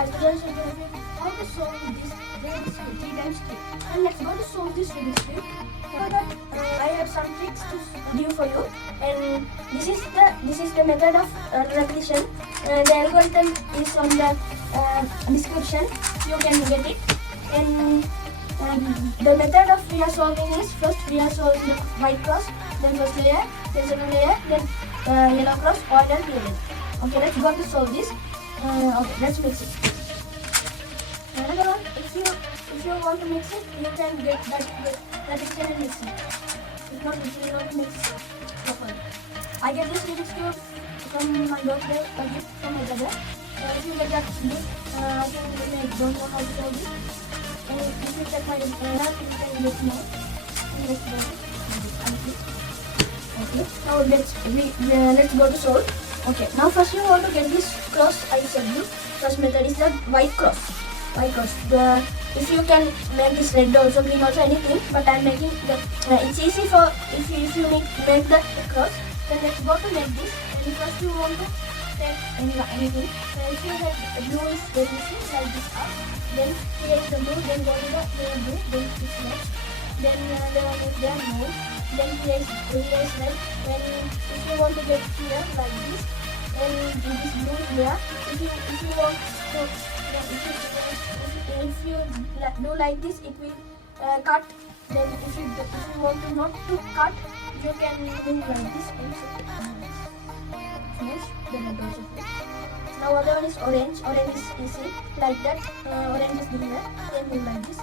guys, today I'm showing you how to solve this Rubik's cube, 3 times cube. And let's go to solve this Rubik's cube. For that, I have some tricks to give for you. And this is the method of repetition. The algorithm is on the description. You can get it. And the method of we are solving is, first we are solving the white cross, then first layer, then second layer, then yellow cross, oil and PLL. Okay, let's go to solve this. Okay, let's mix it. Another one, if you want to mix it, you can get that picture and mix it. If not, if you want to mix it properly. I get this Rubik's cube from my birthday, a gift from my brother. If you get that gift, I think I don't know how to solve it. And if you check my app, you can get more. Let's go. Okay, now let's go to solve. Okay, now first you want to get this cross I said you. First method is the white cross. White cross. If you can make this red also, green also, anything. But I'm making the. It's easy for if you make the cross. Then let's go to make this. And first you want to take anything. If you have blue is very easy, like this up. Then here is the blue. Then go to the blue. Then it's next. Then the one is there no. Then here is red. Then if you want to get here like this, and this blue is there. If you want to, if you do like this, it will cut. Then if you want to not to cut, you can move like this. Finish. Then it also finish. Now other one is orange. Orange is easy like that. Orange is there. Then move like this.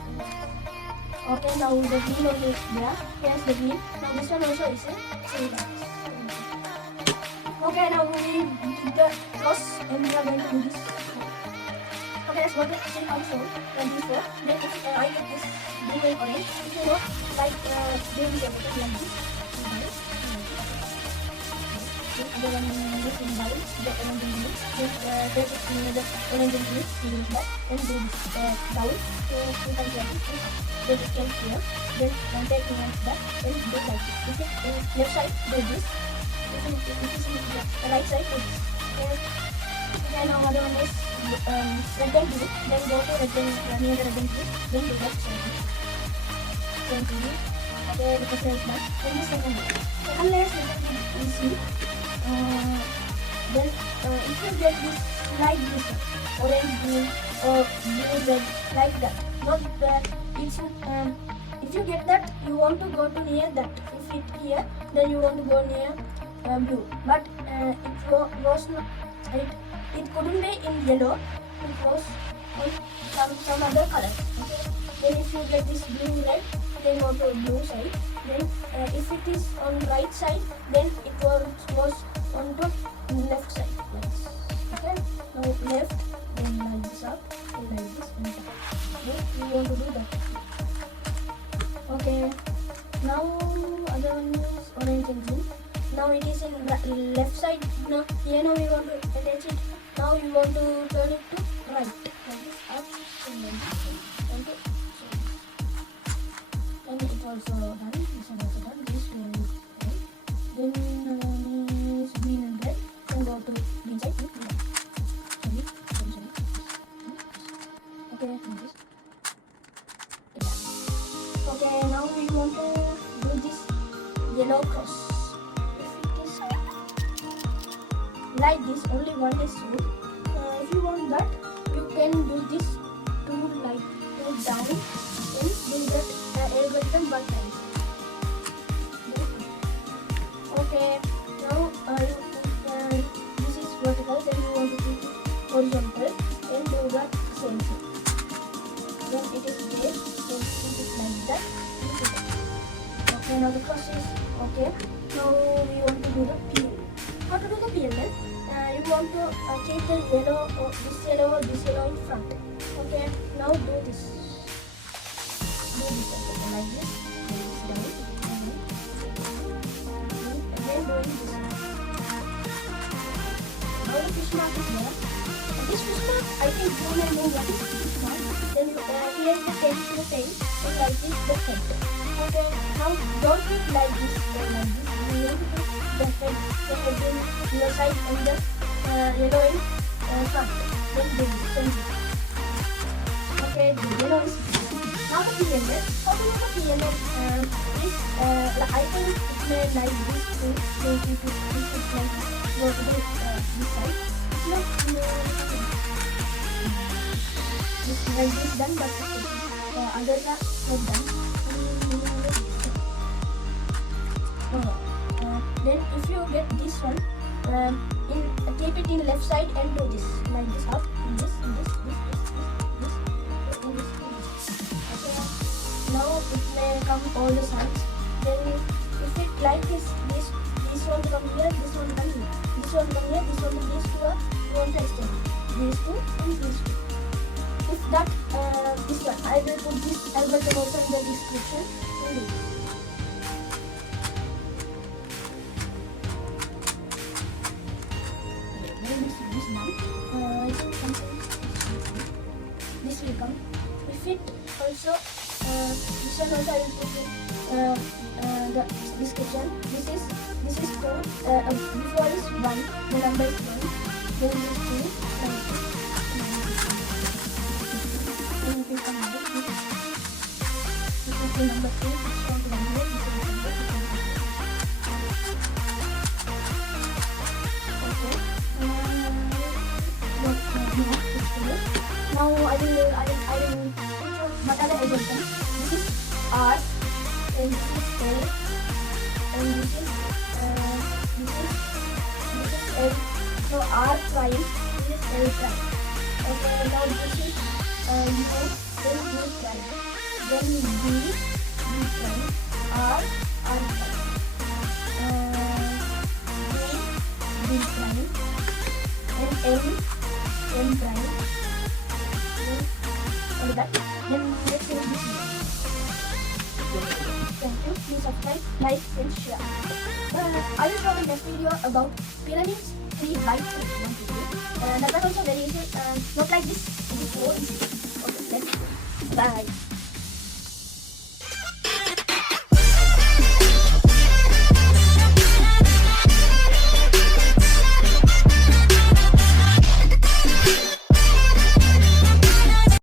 Okay, now the green only is there. Here's the green. Now this one also is same like this. Okay, now we did the cross and we are going to do this. Okay, let's go to the console and before. Then if I get this blue and orange, if you know, like baby like this. Then other one this in down, the orange and blue. Then take it the orange and blue, we will back and do this down. So you can get this. Then it can here. Then take next back and do like this. If it left side, do this. If it is the right side, do this. Then another one is red and blue. Then go to red and near the red and blue. Then do that side. Then do it. Okay, the first layer is done. Then the second layer. Second layer is easy. Then if you get this like this, orange, blue, or blue, red, like that. Not that. If you get that, you want to go to near that. If it here, then you want to go near blue. But it was not. It couldn't be in yellow. It was on some other color. Okay. Then if you get this blue, red, then go to blue side. Then if it is on right side, then it was on the left side. Okay. Now left, then like this up, then like this, and down. Okay. You want to do that. Okay, now other one is orange and green. Now it is in left side. Now here now we want to attach it. Now you want to turn it to right. Like this up and then this. Okay. And it also done. This one also done. This one is right. Then is green and red. Then go to green side. Okay, like this. Okay, now we want to do this yellow cross. If it is like this, only one is through. If you want that, you can do this two like two down and do that algorithm one time. Okay, now this is vertical, then you want to do it horizontal and do that same thing. Then it is base, then it is like that. Okay, now the cross is okay. Now we want to do the PL. How to do the PLL? You want to keep the yellow or this yellow in front. Okay, now do this. Do this okay, like this. Then this down. And then doing this. Now the fish mark is there. This fish mark, I think you may know what is fish mark. Then here is the tail to the tail. And like this, the head. Okay, now don't do it like this or like this. You need to put the head in your side and the yellow in front. Then do this. Okay, you know this. Now the PLL. How to know the PLL is I think it may like this thing. So if it like go to this side. It's not this like this done, but others are not done. Then if you get this one, keep it in left side and do this like this up, this. Okay. Now it may come all the sides. Then if it like this one come here, this one come here, this one come here, this one these two are you want to extend these two and these two. If that this one, I will put this algorithm also in the description. I think something this will come. If it also this one also I will put in the description. This is code. Before is 1, the number is 1. Then this is 2. Then it will come here. This is the number 2. This is the number. This is the number. Now I will put what are the algorithm. This is R and this is L and this is L. So R prime, this is L prime. Okay, now this is U, then U prime, then B prime, R prime, B prime, and M prime. That. Then let's do this. Thank you. Please subscribe, like, and share. I will show the next video about PYRAMINX 3 by 3. That was also very easy. Not like this. It is 4 easy. Okay, let's go. Bye.